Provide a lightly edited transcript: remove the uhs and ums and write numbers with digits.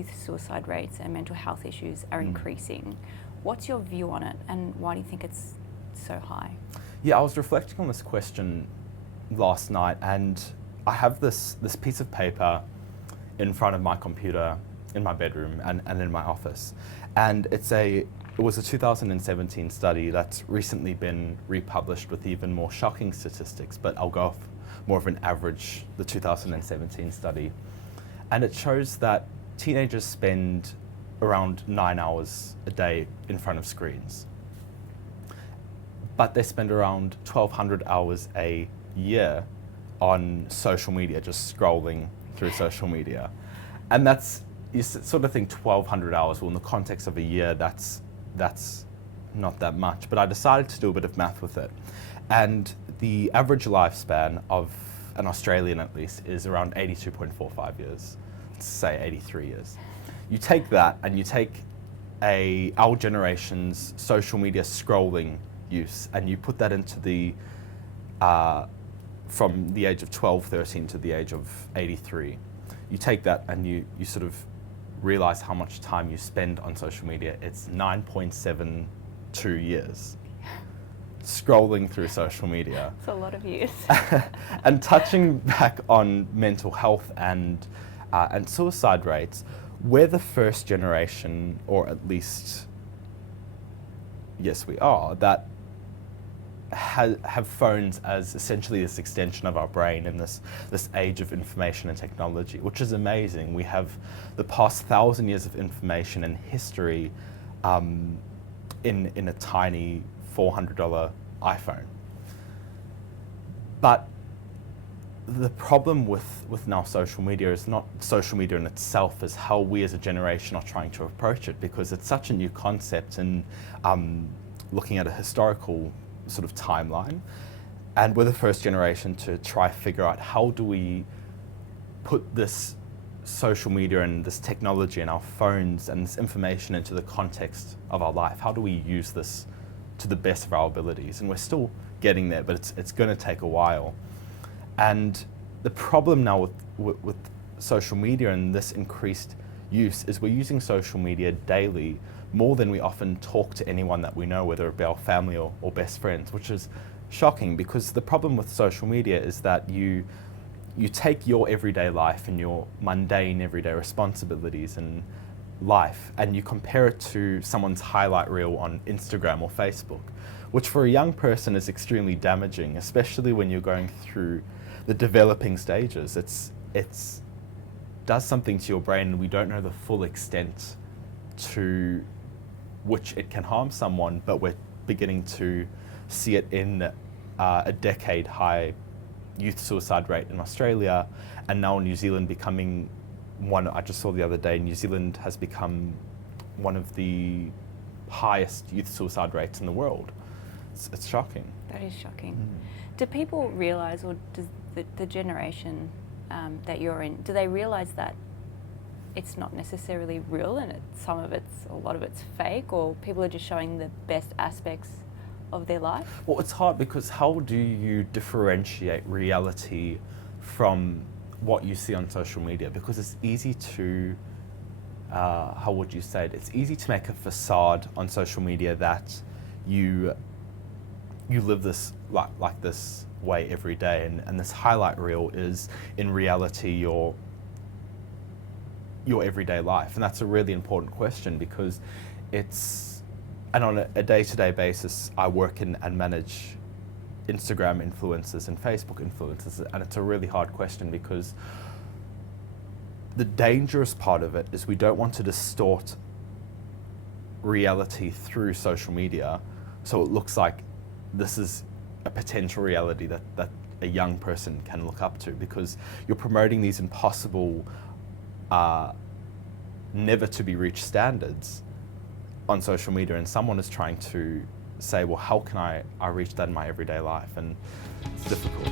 youth suicide rates and mental health issues are increasing. What's your view on it, and why do you think it's so high? Yeah, I was reflecting on this question last night, and I have this piece of paper in front of my computer in my bedroom and in my office. And it was a 2017 study that's recently been republished with even more shocking statistics, but I'll go off more of an average, the 2017 study. And it shows that teenagers spend around 9 hours a day in front of screens. But they spend around 1,200 hours a year on social media, just scrolling through social media. And you sort of think 1,200 hours, well, in the context of a year, that's not that much. But I decided to do a bit of math with it. And the average lifespan of an Australian, at least, is around 82.45 years, let's say 83 years. You take that and you take our generation's social media scrolling use, and you put that into from the age of 12, 13 to the age of 83. You take that and you sort of realize how much time you spend on social media. It's 9.72 years scrolling through social media. It's a lot of years. And touching back on mental health and suicide rates, we're the first generation, or at least, yes, we are, that have phones as essentially this extension of our brain in this age of information and technology, which is amazing. We have the past 1,000 years of information and history in a tiny $400 iPhone. But the problem with now social media is not social media in itself, is how we as a generation are trying to approach it, because it's such a new concept, and looking at a historical sort of timeline. And we're the first generation to try figure out, how do we put this social media and this technology and our phones and this information into the context of our life? How do we use this to the best of our abilities? And we're still getting there, but it's going to take a while. And the problem now with social media and this increased use is we're using social media daily, more than we often talk to anyone that we know, whether it be our family or best friends, which is shocking, because the problem with social media is that you take your everyday life and your mundane everyday responsibilities and life, and you compare it to someone's highlight reel on Instagram or Facebook, which for a young person is extremely damaging, especially when you're going through the developing stages. It's does something to your brain, and we don't know the full extent to which it can harm someone, but we're beginning to see it in a decade high youth suicide rate in Australia, and now New Zealand becoming one. I just saw the other day, New Zealand has become one of the highest youth suicide rates in the world. It's shocking. That is shocking. Do people realise, or does the generation that you're in, do they realise that it's not necessarily real, and a lot of it's fake, or people are just showing the best aspects of their life? Well, it's hard, because how do you differentiate reality from what you see on social media? Because it's easy to, how would you say it? It's easy to make a facade on social media that you live this like this way every day, and this highlight reel is in reality your everyday life. And that's a really important question, because and on a day-to-day basis, I work and manage Instagram influencers and Facebook influencers, and it's a really hard question, because the dangerous part of it is we don't want to distort reality through social media, so it looks like this is a potential reality that a young person can look up to, because you're promoting these impossible, never to be reached standards on social media, and someone is trying to say, well, how can I reach that in my everyday life? And it's difficult.